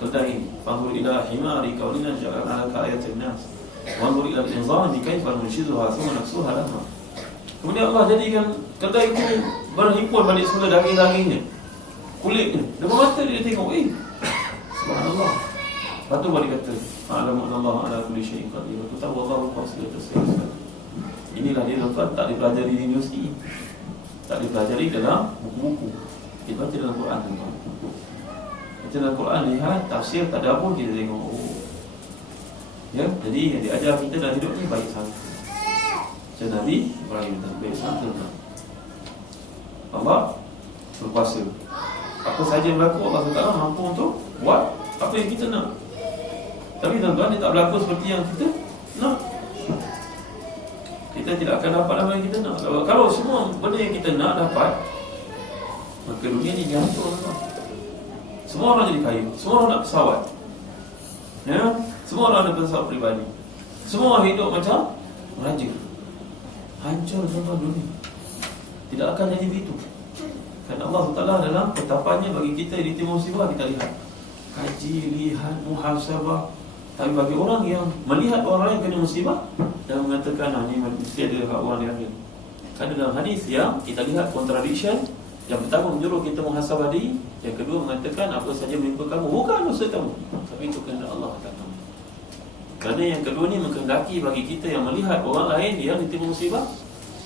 keldai. Fanzur ila himari kaulina ja'alna laka ayatin nas. Wanzur ila al-inzami kaifa nunshizuha thumma naksuha lahma. Kemudian Allah jadikan keldai itu berhimpun balik semula daging-dagingnya, kulitnya. Depan mata dia tengok, subhanallah. Lepas tu baru kata, A'lamu Allah ala kulli syai'in qadir. Aku tahu Allah qasir tasawuf. Inilah dia tuan, tak dipelajari di universiti, tak dipelajari dalam buku-buku. Kita baca dalam Quran tuan. Baca dalam Quran, lihat tafsir, tak ada pun kita tengok. Ya, jadi yang diajar kita dalam hidup ni baik sangat. Macam Nabi Ibrahim dan baik sangat. Allah berkuasa. Apa saja berlaku, Allah SWT mampu untuk buat apa yang kita nak. Tapi tuan-tuan, dia tak berlaku seperti yang kita nak. Kita tidak akan dapat apa yang kita nak. Kalau semua benda yang kita nak dapat, maka dunia ni jatuh, tuan-tuan. Semua orang jadi kaya, semua orang nak pesawat, ya? Semua orang ada pesawat peribadi, semua orang hidup macam raja. Hancur tuan-tuan dunia. Tidak akan jadi begitu. Kerana Allah Ta'ala dalam ketapannya bagi kita di timur musibah, kita lihat, kaji, lihat, muhasabah. Tapi bagi orang yang melihat orang lain kena musibah dan mengatakan, ni mesti ada hak orang yang lain. Kerana dalam hadis yang kita lihat contradiction. Yang pertama menyuruh kita muhasabah diri, yang kedua mengatakan apa saja menimpa kamu bukan dosa kamu, tapi itu kehendak Allah atas kamu. Kerana yang kedua ni menghendaki bagi kita yang melihat orang lain yang ditimpa musibah,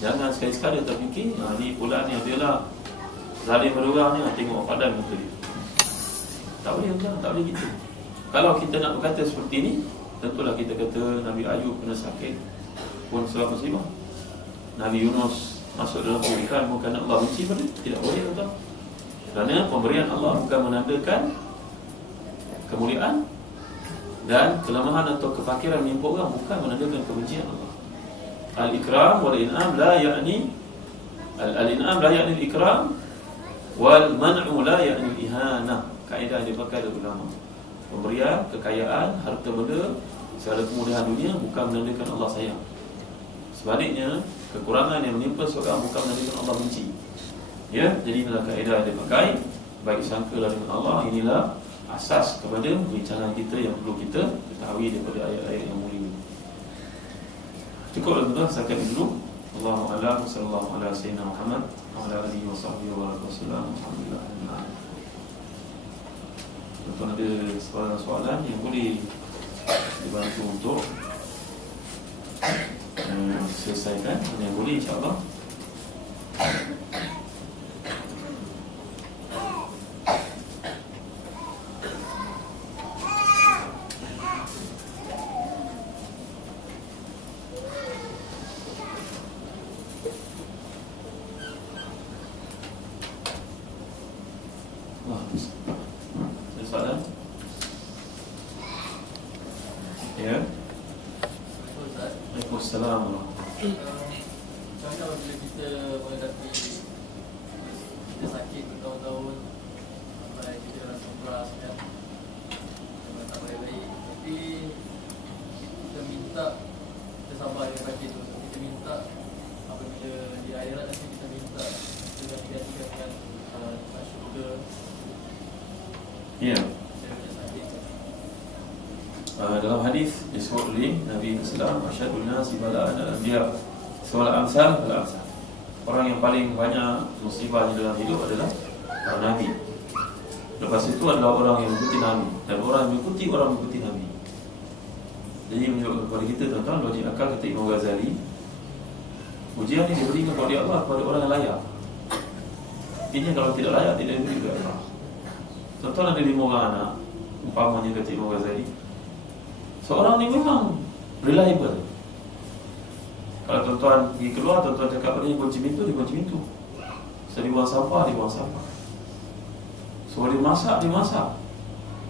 jangan sekali-sekala terfikir, ni pula ni adalah zalim berorang ni, tengok padan muka dia. Tak boleh, tak boleh gitu. Kalau kita nak berkata seperti ni, tentulah kita kata Nabi Ayub kena sakit pun sebab musibah. Nabi Yunus masuk dalam ikan bukan Allah benci pada, tidak boleh, tuan. Kerana pemberian Allah bukan menandakan kemuliaan, dan kelemahan atau kefakiran menimpa orang bukan menandakan kebencian Allah. Al-ikram wal in'am la ya'ni al-in'am la ya'ni al-ikram wal man'u la ya'ni al-ihanah. Kaedah yang dipakai oleh ulama. Pemberian, kekayaan, harta benda, segala kemudahan dunia bukan menandakan Allah sayang. Sebaliknya, kekurangan yang menimpa seorang bukan menandakan Allah benci. Ya, jadi inilah kaedah yang dipakai. Baik sangkalah dengan Allah. Inilah asas kepada perbincangan kita yang perlu kita ketahui daripada ayat-ayat yang mulia. Cukup tuan-tuan, setakat ini dulu. Allahu a'lam, sallallahu ala sayyidina Muhammad wa ala alihi wa sahbihi wa sallam. Alhamdulillah. Tuan-tuan ada soalan-soalan yang boleh dibantu untuk selesaikan, yang boleh insyaAllah. Ada soalan? Ya. Waalaikumsalam. Contoh bila kita menghadapi kita sakit bertahun-tahun sampai kita rasa keras kan, memang tak baik-baik, tapi kita minta, kita sabar dengan sakit tu. Kita minta apabila di akhirat nanti kita minta kita ganti-gantikan syurga. Ya. Dalam hadis disebut oleh Nabi sallallahu alaihi wasallam, asyadun bala'an al-anbiya wal amsal wal amsal. Orang yang paling banyak musibah dalam hidup adalah para nabi. Lepas itu adalah orang yang mengikuti nabi, dan orang yang mengikuti nabi. Jadi menunjukkan kepada kita tentang logik akal kata Imam Ghazali, ujian ini diberikan oleh Allah kepada orang yang layak. Ini kalau tidak layak tidak diberi oleh Allah. Tuan-tuan ada 5 orang anak, umpamanya kata Imam Ghazali, seorang ni memang reliable. Kalau tuan-tuan pergi keluar, tuan-tuan cakap pada dia kunci pintu, dia kunci pintu. So dia buang sampah, dia buang sampah. So dia masak, dia masak.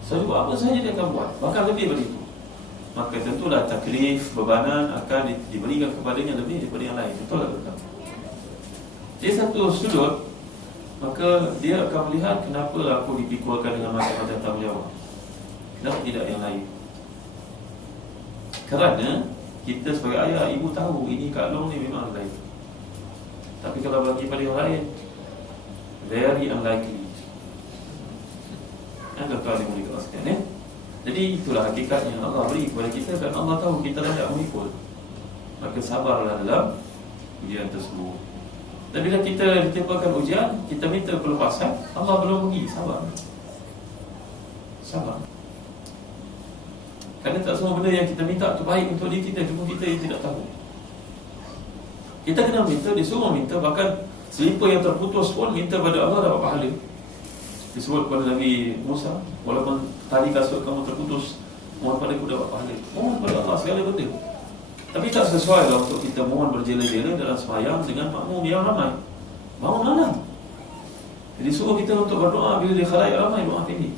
So dia buat apa sahaja dia akan buat, bahkan lebih daripada itu. Maka tentulah taklif, bebanan akan diberikan kepadanya lebih daripada yang lain. Betul tak betul? Jadi satu sudut, maka dia akan melihat kenapa aku dipikulkan dengan macam-macam tanggungjawab, kenapa tidak yang lain. Kerana kita sebagai ayah, ibu tahu ini Kak Long ni memang lain. Tapi kalau bagi pada yang lain, very unlikely. Anda tahu dia boleh kata sekian, Jadi itulah hakikatnya Allah beri kepada kita, dan Allah tahu kita tidak mengikut. Maka sabarlah dalam ujian tersebut. Dan bila kita ditimpakan ujian, kita minta pelepasan, Allah belum bagi, sabar. Sabar. Kerana tak semua benda yang kita minta itu baik untuk diri kita, cuma kita yang tidak tahu. Kita kena minta, disuruh minta. Bahkan selipar yang terputus pun minta pada Allah dapat pahala. Disebut kepada Nabi Musa, walaupun tali kasut kamu terputus, mohon pada aku dapat pahala. Mohon pada Allah segala benda. Tapi tak sesuai lah untuk kita mohon berjela-jela dalam sembahyang dengan makmum yang ramai. Bangun malam. Jadi suruh kita untuk berdoa bila dia khalayak ramai, doa tinggi.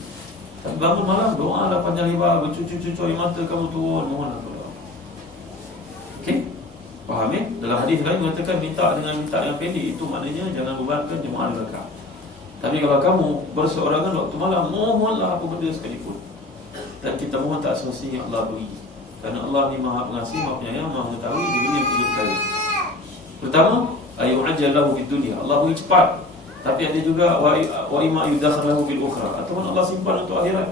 Tapi bangun malam, doa lah panjang lebar, bercucur-cucur air mata kamu turun, mohon Allah. Okey? Faham ya? Dalam hadis lain mengatakan minta dengan minta yang pendek, itu maknanya jangan bebankan jemaah belakang. Tapi kalau kamu berseorangan waktu malam, mohonlah apa benda sekalipun. Dan kita mohon tak semestinya Allah beri. Kerana Allah ni Maha Pengasih, Maha Penyayang, Maha Mengetahui. Dia beri yang 3 perkara. Pertama, ayu'ajjal lahu fid dunya, Allah beri cepat. Tapi ada juga wa imma yudakhir lahu fil ukhra, ataupun Allah simpan untuk akhirat.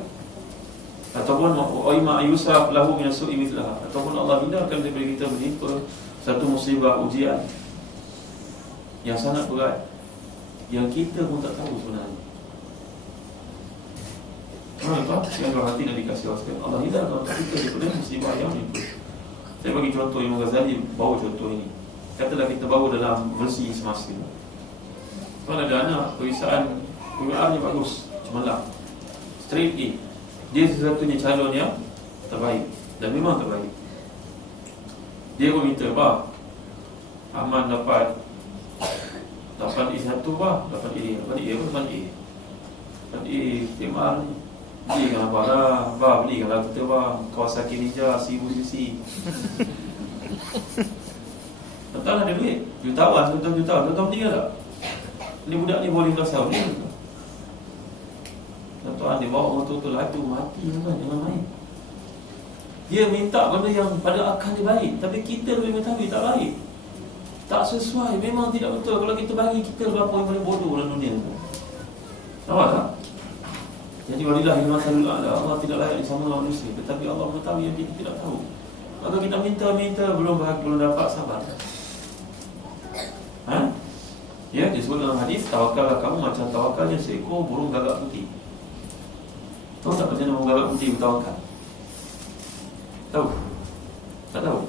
Ataupun wa imma yusraf lahu min as-su'i mithlaha, ataupun Allah hindarkan daripada kita menimpa satu musibah ujian yang sangat berat, yang kita pun tak tahu sebenarnya. Kenapa? Yang hati nak dikasih waskan, Allah hindarkan untuk kita daripada musibah yang menimpa. Saya bagi contoh, Imam Ghazali bawa contoh ini. Katalah kita bawa dalam versi semasa. Kalau ada anak, periksaan PWR ni bagus, cemerlang, straight A, dia sesatunya calon yang terbaik, dan memang terbaik. Dia pun minta, bah, Aman dapat A1, bah, dapat A, dapat A, dapat A, dapat A, PWR ni belikan abah lah, bah, belikan lah kita, bah, Kawasaki Ninja 1000cc. Entahlah ada duit, jutawan, tuan-tuan tinggal tak? Ni budak ni boleh kasar ni. Tuan-tuan dia bawa motor tu laju, mati tuan, jangan main. Dia minta benda yang pada akal dia baik, tapi kita lebih mengetahui tak baik, tak sesuai, memang tidak betul. Kalau kita bagi, kita berapa yang paling bodoh dalam dunia tu. Nampak tak? Jadi walillahi al-mathalul a'la, Allah tidak layak disamakan dengan manusia, tetapi Allah mengetahui yang kita tidak tahu. Maka kita minta belum dapat, sabar. Ya, disebut dalam hadis, tawakallah kamu macam tawakalnya seekor burung gagak putih. Tahu tak macam mana burung gagak putih bertawakal? Tahu? Tak tahu?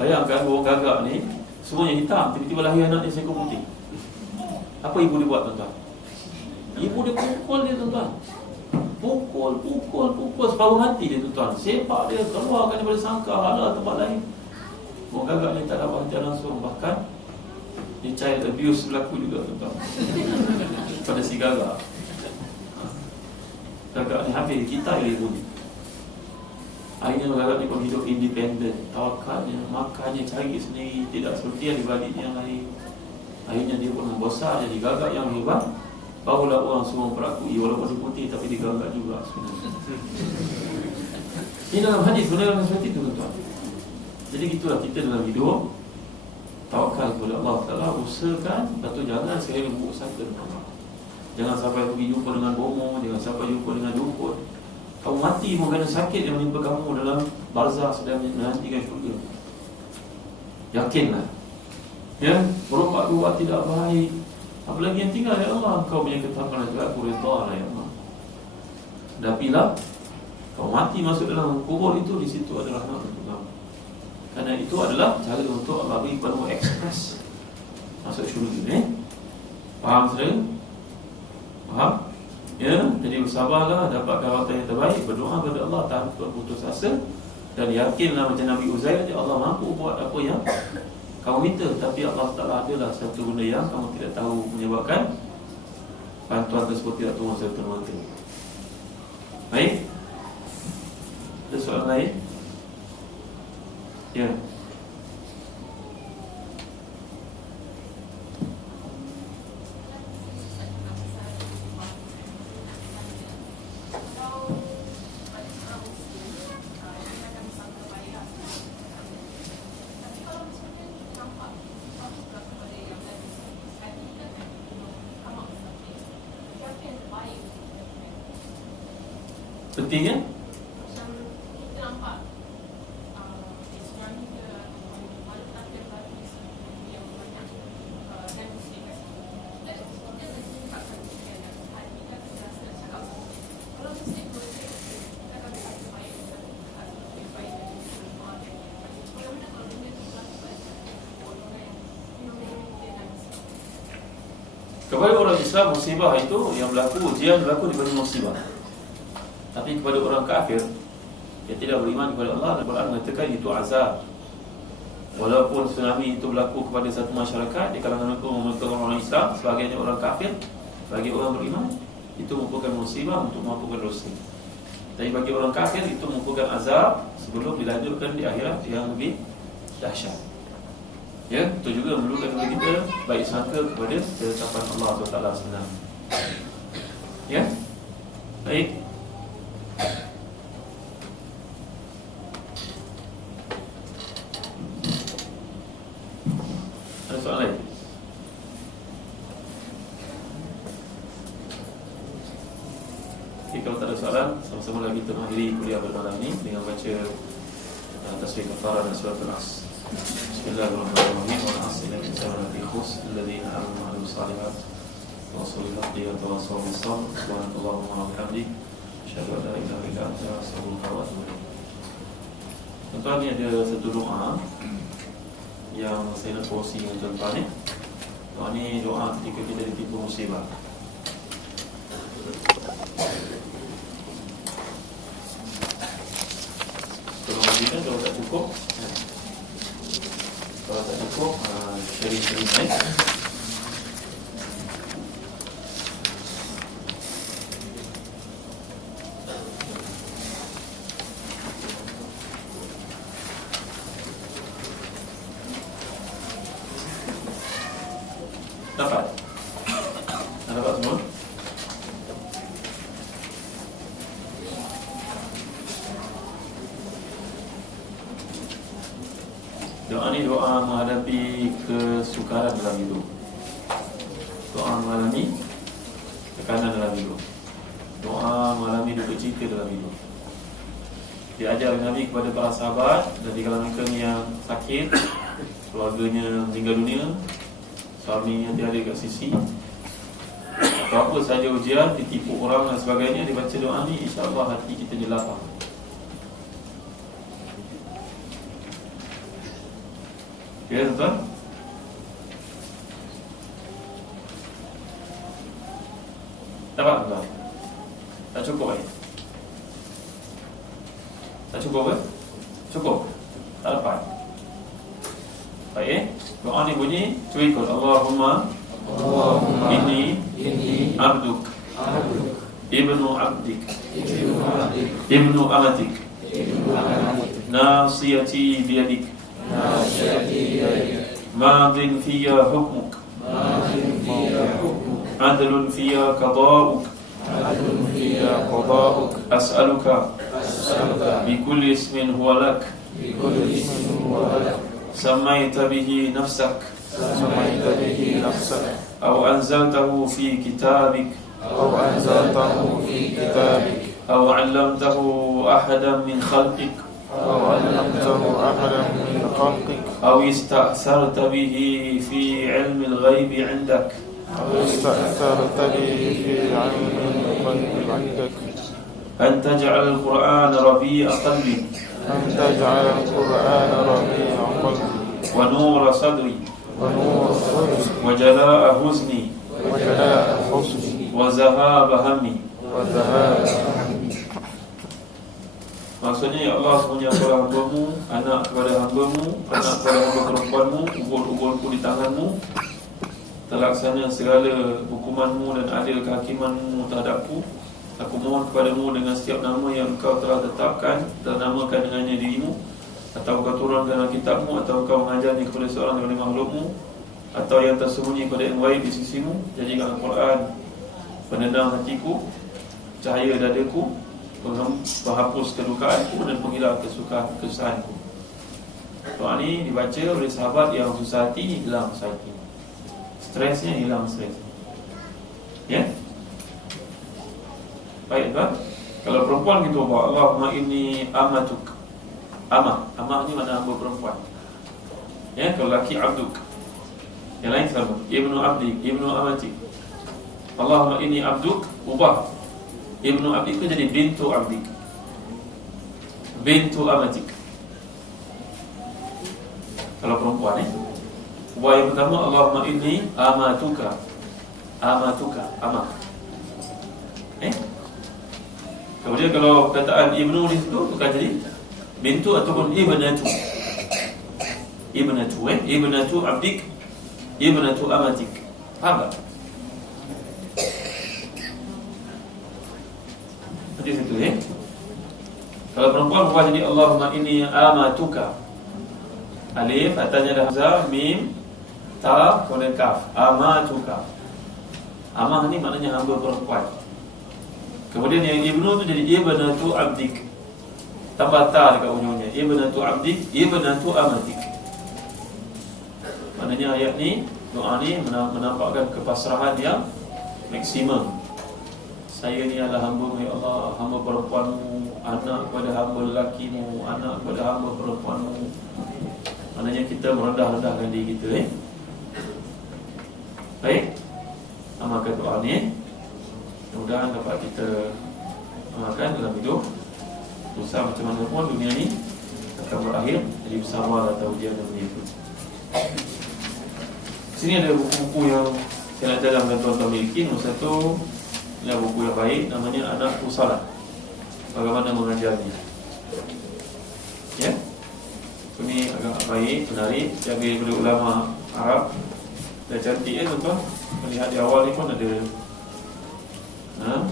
Bayangkan burung gagak ni semuanya hitam, tiba-tiba lahir anak dia seekor putih. Apa ibu dia buat, tuan-tuan? Ibu dia pukul dia, tuan-tuan. Pukul separuh hati dia, tuan-tuan. Sepak dia, keluarkan daripada sangkar, hala tempat lain. Burung gagak ni tak ada bahagia langsung. Bahkan ni child abuse berlaku juga, tuan-tuan, pada si gagak. Gagak ni hampir kita ibu ni. Akhirnya gagak ni pun hidup independen, tawakalnya, makannya cari sendiri, tidak seperti yang dibalik yang lain. Akhirnya dia pun membesar jadi gagak yang hebat. Barulah orang semua memperakui, walaupun dia putih tapi dia gagak juga sebenarnya. Ini dalam hadis benar seperti itu, tuan-tuan. Jadi gitulah kita dalam hidup, tawakal kepada Allah Ta'ala, usahakan, atau jangan sekali buruk sangka dengan Allah. Jangan sampai pergi jumpa dengan bomoh, jangan sampai jumpa dengan dukun. Kamu mati pun kerana sakit yang menimpa kamu dalam barzah sedang menantikan syurga. Yakinlah. Ya, berupa dua tidak baik, apalagi yang tinggal, ya Allah, kau punya ketahanan juga, aku redha lah, ya Allah. Dapilah, kau mati masuk dalam kubur itu, di situ adalah hak untuk kamu. Kerana itu adalah cara untuk Allah beri kepada ekspres masuk syurga. Faham saudara? Faham? Ya, jadi bersabarlah, dapat kawatan yang terbaik, berdoa kepada Allah tanpa putus asa, dan yakinlah macam Nabi Uzair, Allah mampu buat apa yang kamu minta. Tapi Allah Ta'ala adalah satu benda yang kamu tidak tahu, menyebabkan bantuan tersebut tidak turun serta-merta. Baik? Ada soalan lain? Ya. Pentingnya Macam kita nampak seorang ni dia ada takdir bagus yang banyak dan muslim kat situ. Dan dia menyebabkan kita hati kita rasa nak cakap kalau muslim tu kita akan berkata baik atau lebih baik dari semua yang bagaimana kalau dunia tu melakukan orang yang dia nangis. kepada orang Islam musibah itu yang berlaku, ujian berlaku dibanding musibah. Tapi kepada orang kafir yang tidak beriman kepada Allah, Al-Quran mengatakan itu azab. Walaupun tsunami itu berlaku kepada satu masyarakat di kalangan orang Islam, sebagainya orang kafir, bagi orang beriman itu merupakan musibah untuk mengampunkan dosa. Tapi bagi orang kafir itu merupakan azab sebelum dilanjutkan di akhirat yang lebih dahsyat. Ya, itu juga memerlukan kepada kita baik sangka kepada ketetapan Allah SWT sebenarnya. Ya, baik. Ada soalan lain? Okay, kalau tak ada soalan, sama-sama lagi kita menghadiri kuliah pada malam ini dengan baca tasbih kafarah dan surah Al-As. Bismillahirrahmanirrahim. Wa na'asil al-insana lafi khus alladhina amanu wa 'amilus shalihat wa tawassaw bil tawassaw bis sabr. Subhanakallahumma wa bihamdik, asyhadu an la ilaha illa anta, astaghfiruka wa atubu ilaik. Tuan-tuan, ni ada satu doa yang saya nak kongsi dengan tuan-tuan ni. Doa ni doa ketika kita ditipu musibah. Kalau kita kalau tak cukup, kalau tak cukup, sharing-sharing lain. Dapat? Dah dapat semua? Doa ni doa menghadapi kesukaran dalam hidup. Doa mengalami tekanan dalam hidup. Doa mengalami duka cita dalam hidup. Diajar Nabi kepada para sahabat dan di kalangan mereka yang sakit, keluarganya meninggal dunia, suaminya tiada kat sisi, atau apa saja ujian, ditipu orang dan sebagainya, dibaca doa ni, insya-Allah hati kita dilapang. Ya, tuan? Dapat tuan? Tak cukup lagi? Tak cukup ke? Cukup? Tak dapat? Baik, doa ni bunyi, cuba ikut. Allahumma inni abduk ibnu abdik ibnu amatik nasiyati biyadik madin fiyya hukmuk adlun fiyya qada'uk as'aluka bikulli ismin huwa lak سميت به نفسك أو أنزلته في كتابك أو علمته أحدا من خلقك أو استأثرت به في علم الغيب عندك أن تجعل القرآن ربيع قلبي ونور صدري وجلاء حزني وذهاب همي. Maksudnya, ya Allah, semuanya kepada hamba-Mu, anak kepada hamba-Mu, anak kepada hamba perempuan-Mu, ubul-ubulku di tangan-Mu, terlaksana segala hukuman-Mu dan adil kehakiman-Mu terhadapku. Aku mohon kepada-Mu dengan setiap nama yang Engkau telah tetapkan dan namakan dengannya diri-Mu, atau Engkau turunkan dalam kitab-Mu, atau Engkau mengajarnya kepada seorang daripada makhluk-Mu, atau yang tersembunyi pada yang baik di sisi-Mu. Jadikan Al-Quran penenang hatiku, cahaya dadaku, menghapus kedukaanku dan menghilang kesusahanku. Doa ni dibaca oleh sahabat yang susah hati, hilang susah hati, stresnya hilang stres. Ya? Baik tuan. Kalau perempuan kita ubah, Allahumma inni amatuk. Amah ni mana hamba perempuan. Ya, kalau laki abduk. Yang lain sama, ibnu abdik, ibnu amatik. Allahumma inni abduk, ubah ibnu abdik itu jadi bintu abdik, bintu amatik. Kalau perempuan ubah yang pertama, Allahumma inni amatuka. Amah. Kemudian kalau perkataan ibnu di situ bukan jadi bintu ataupun ibnatu. Ibnatu abdik, ibnatu amatik. Faham tak? Di situ Kalau perempuan bukan jadi Allahumma inni amatuka. Alif atasnya dah hamzah, mim, ta, kemudian kaf. Amatuka. Amah ni maknanya hamba perempuan. Kemudian yang ibnu tu jadi ibnatu abdik. Tambah ta dekat ujungnya. Ibnatu abdik, ibnatu amatik. Maknanya ayat ni, doa ni menampakkan kepasrahan yang maksimum. Saya ni adalah hamba-Mu ya Allah, hamba perempuan-Mu, anak kepada hamba lelaki-Mu, anak kepada hamba perempuan-Mu. Maknanya kita merendah-rendahkan diri kita. Baik, amalkan doa ni. Mudah-mudahan dapat kita amalkan dalam hidup. Usaha macam mana pun dunia ni akan berakhir, jadi bersabar atau ujian dan mengikut. Sini ada buku-buku yang saya nak dalam dan tuan-tuan miliki. Nombor satu, ini buku yang baik, namanya Anakku Salah, Bagaimana Mengajarnya. Ya, ini agak baik, menarik, jaga daripada ulama Arab. Dan cantik tuan-tuan. Melihat di awal ni pun ada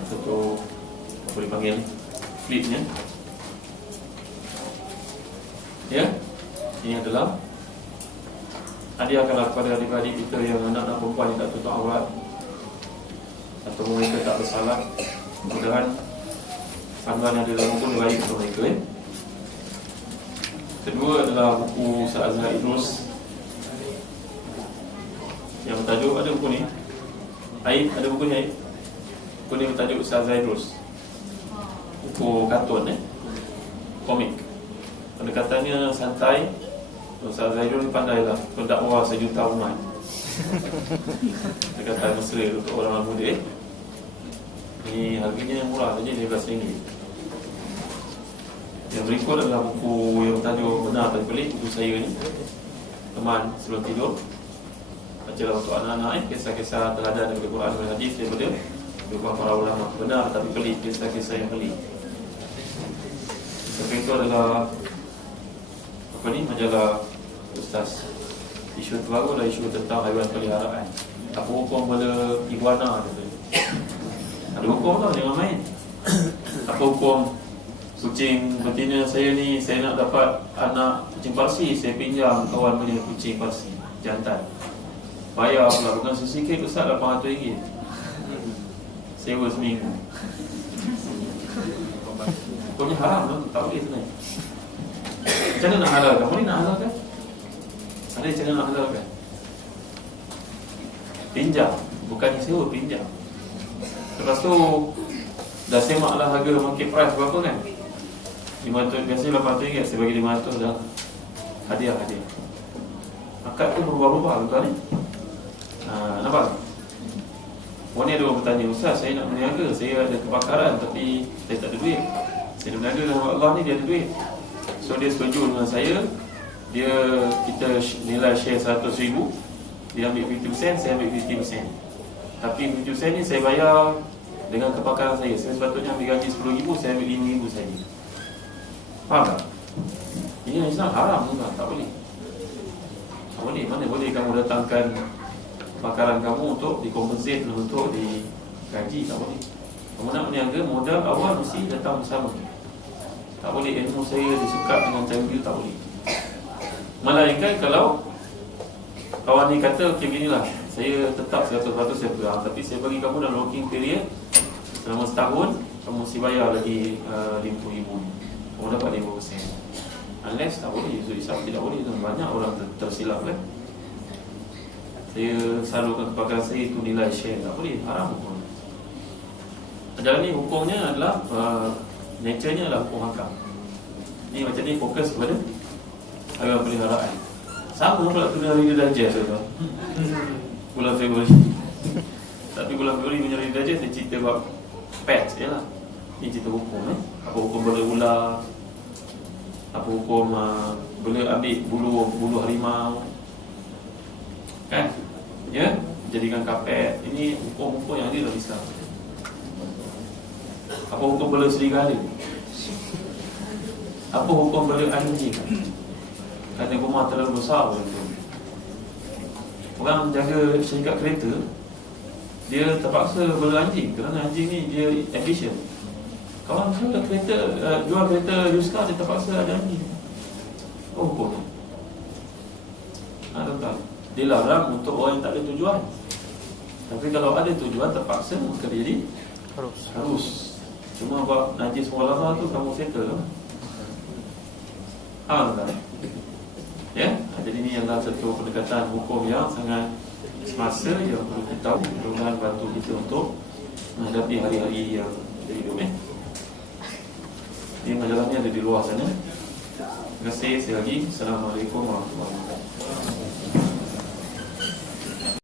satu apa dipanggil flipnya. Ya, ini adalah hadiahkanlah kepada adik-adik kita yang anak-anak perempuan yang tak tutup aurat atau mereka tak bersalah. Mudah-mudahan panduan yang ada dalam buku baik untuk mereka. Kedua adalah buku Ustaz Azhar Idrus yang bertajuk, ada buku ni Aib, ada buku ni Aib. Buku ni bertajuk Ustaz Azhar Idrus, buku kartun komik. Pendekatannya santai. Ustaz Azhar Idrus pandailah pendakwah sejuta umat. Pendekatan mesra untuk orang muda. Ini harganya murah saja, RM15. Yang berikut adalah buku yang bertajuk Benar dan Pelik. Buku saya ni, teman sebelum tidur, bacalah untuk anak-anak kisah-kisah teladan daripada Quran dan hadis daripada para ulama. Benar tapi pelik, kisah-kisah yang pelik. Seperti itu adalah majalah Ustaz. Isu terbaru adalah isu tentang haiwan peliharaan. Apa hukum pada iguana? Ada hukum tau, jangan main. Apa hukum kucing betina saya ni, saya nak dapat anak kucing Parsi, saya pinjam kawan punya kucing Parsi jantan. Bayar pula, bukan sesikit Ustaz, RM800 sewa seminggu. Hukumnya haram tu, tak boleh sebenarnya. Macam mana nak halalkan? Kamu ni nak halalkan? Ada cara nak halalkan? Pinjam, bukannya sewa, pinjam. Lepas tu dah semaklah harga market price berapa kan? RM500, biasanya RM800, saya bagi RM500 dah. Hadiah. Akad tu berubah-ubah betul ni. Nampak? Orang ni ada orang bertanya, Ustaz saya nak berniaga, saya ada kebakaran tapi saya tak ada duit. Saya nak berniaga dengan Allah ni, dia ada duit. So dia setuju dengan saya. Kita nilai share RM100,000, dia ambil 50%, saya ambil 50%. Tapi 50% ni saya bayar dengan kebakaran saya. Saya sepatutnya ambil gaji RM10,000, saya ambil RM5,000 saja. Faham tak? Ini Islam haram juga, tak boleh. Tak boleh, mana boleh kamu datangkan bakaran kamu untuk dikompensate, untuk digaji, tak boleh. Kamu nak berniaga, modal awal mesti datang bersama. Tak boleh ilmu saya disekat dengan cara dia, tak boleh. Melainkan kalau kawan ni kata, okay beginilah, saya tetap 100% saya pegang, tapi saya bagi kamu dalam working period selama setahun, kamu mesti bayar lagi RM50,000. Kamu dapat 5%. Unless tak boleh, so Islam tidak boleh. Banyak orang tersilap kan. Saya salurkan kebakaran saya itu nilai share, tak boleh, haram pun. Ajaran ni hukumnya adalah nature-nya adalah hukum hakam. Ni macam ni fokus kepada haiwan peliharaan. Sama pula kena Reader Digest tu. Bulan Februari. Tapi bulan Februari punya Reader Digest dia cerita bab pets je lah. Ni cerita hukum Apa hukum boleh ular, apa hukum boleh ambil bulu harimau, kan? Ya, jadikan kapet. Ini hukum-hukum yang ada dalam Islam. Apa hukum boleh serigala? Apa hukum boleh anjing? Kerana rumah terlalu besar pun. Orang jaga syarikat kereta, dia terpaksa bela anjing kerana anjing ni dia efisien. Kawan jual kereta, jual kereta used dia terpaksa ada anjing. Apa hukum? Tuan-tuan, dia larang untuk orang yang tak ada tujuan. Tapi kalau ada tujuan terpaksa, maka dia jadi harus. Cuma buat najis lama tu kamu settle lah. Tuan-tuan. Ya, jadi ini adalah satu pendekatan hukum yang sangat semasa yang perlu kita tahu. Mudah-mudahan bantu kita untuk menghadapi hari-hari yang kita hidup. Ini majalahnya ada di luar sana. Terima kasih sekali lagi. Assalamualaikum warahmatullahi wabarakatuh.